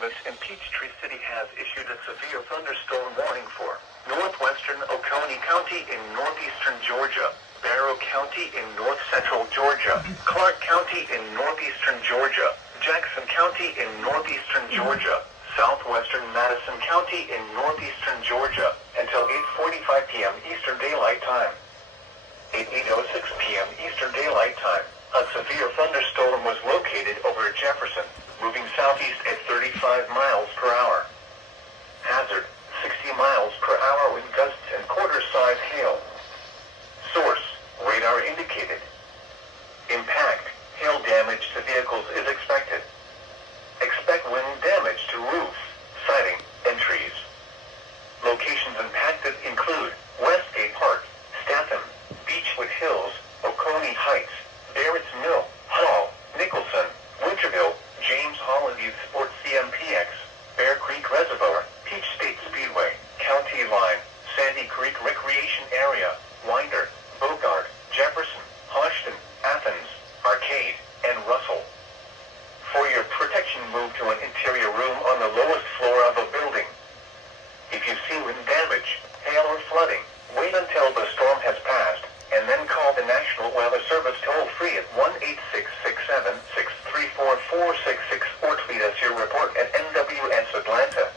Service in Peachtree City has issued a severe thunderstorm warning for northwestern Oconee County in northeastern Georgia, Barrow County in north-central Georgia, Clark County in northeastern Georgia, Jackson County in northeastern Georgia, southwestern Madison County in northeastern Georgia, until 8:45 p.m. Eastern Daylight Time. At 8:06 p.m. Eastern Daylight Time, a severe thunderstorm was located over Jefferson, moving southeast at 35 miles per hour. Hazard, 60 miles per hour wind gusts and quarter-size hail. Source, radar indicated. Impact, hail damage to vehicles is expected. Expect wind damage to roofs, siding, and trees. Locations impacted include Westgate Park, Statham, Beechwood Hills, Oconee Heights, Barrett's Mill, Hall, Nicholson, Winterville, James Holland Youth Sports CMPX, Bear Creek Reservoir, Peach State Speedway, County Line, Sandy Creek Recreation Area, Winder, Bogart, Jefferson, Hodgson, Athens, Arcade, and Russell. For your protection, move to an interior room on the lowest floor of a building. If you see wind damage, hail or flooding, wait until the storm has passed, and then call the National Weather Service toll-free at 1-866-763-4466 or tweet us your report at NWS Atlanta.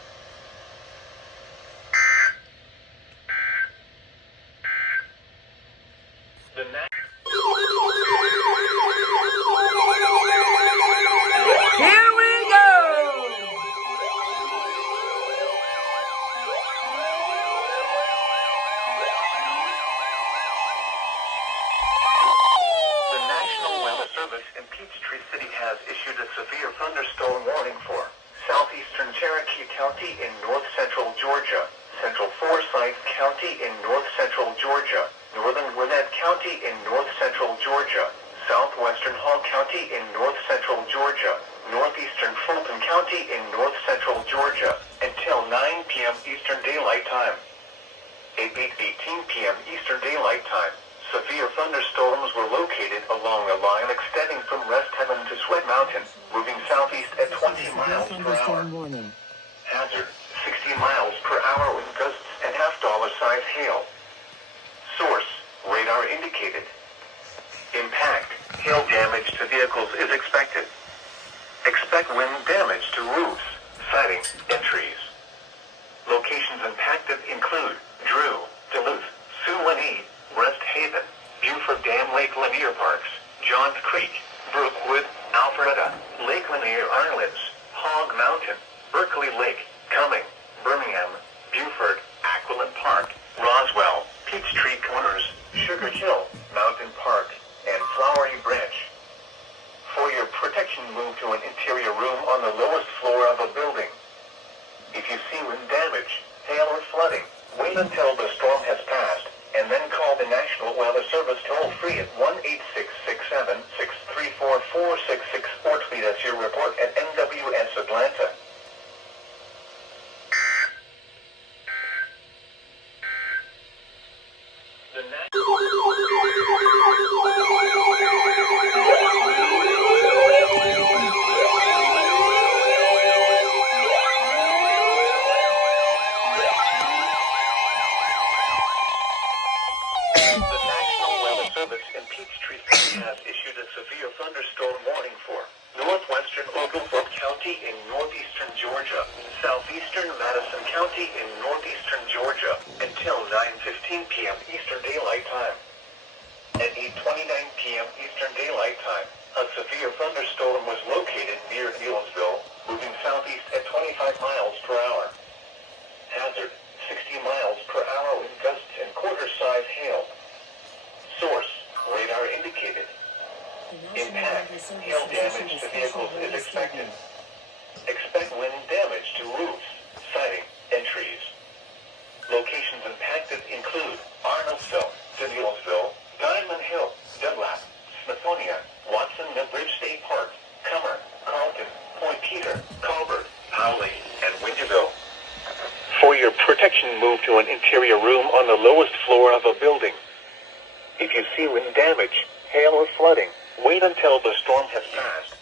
Here we go! The National Weather Service in Peachtree City has issued a severe thunderstorm warning for southeastern Cherokee County in north-central Georgia, central Forsyth County in north-central Georgia, northern Gwinnett County in north-central Georgia, southwestern Hall County in north-central Georgia, northeastern Fulton County in north-central Georgia, until 9 p.m. Eastern Daylight Time. At 8:18 p.m. Eastern Daylight Time, severe thunderstorms were located along a line extending from Rest Haven to Sweat Mountain, moving southeast at 20 miles per hour. Hazard, 60 miles per hour wind gusts and half-dollar-size hail. Source, radar indicated. Impact, hail damage to vehicles is expected. Expect wind damage to roofs, siding, and trees. Locations impacted include Drew, Duluth, Suwanee, Rest Haven, Buford Dam, Lake Lanier Parks, Johns Creek, Brookwood, Alpharetta, Lake Lanier Islands, Hog Mountain, Berkeley Lake, Cumming, Birmingham, Buford, Aquilin Park, Roswell, Peachtree Corners, Sugar Hill, Mountain Park, and Flowery Branch. For your protection, move to an interior room on the lowest floor of a building. If you see wind damage, hail or flooding, wait until the storm has passed, and then call the National Weather Service toll-free at 1-866-763-4466 or tweet us your report at NWS Atlanta. In Peachtree City has issued a severe thunderstorm warning for northwestern Oglethorpe County in northeastern Georgia, southeastern Madison County in northeastern Georgia, until 9:15 p.m. Eastern Daylight Time. At 8:29 p.m. Eastern Daylight Time, a severe thunderstorm was located near Nealsville, moving southeast at 25 miles per hour. Hazard, 60 miles per hour wind gusts and quarter-size hail. Source, radar indicated. Impact, hail damage to vehicles is expected. Expect wind damage to roofs, siding, and trees. Locations impacted include Arnoldville, Danielsville, Diamond Hill, Dunlap, Smithtonia, Watson Bridge State Park, Cummer, Carlton, Point Peter, Colbert, Powley, and Winterville. For your protection, move to an interior room on the lowest floor of a building. If you see wind damage, hail or flooding, wait until the storm has passed,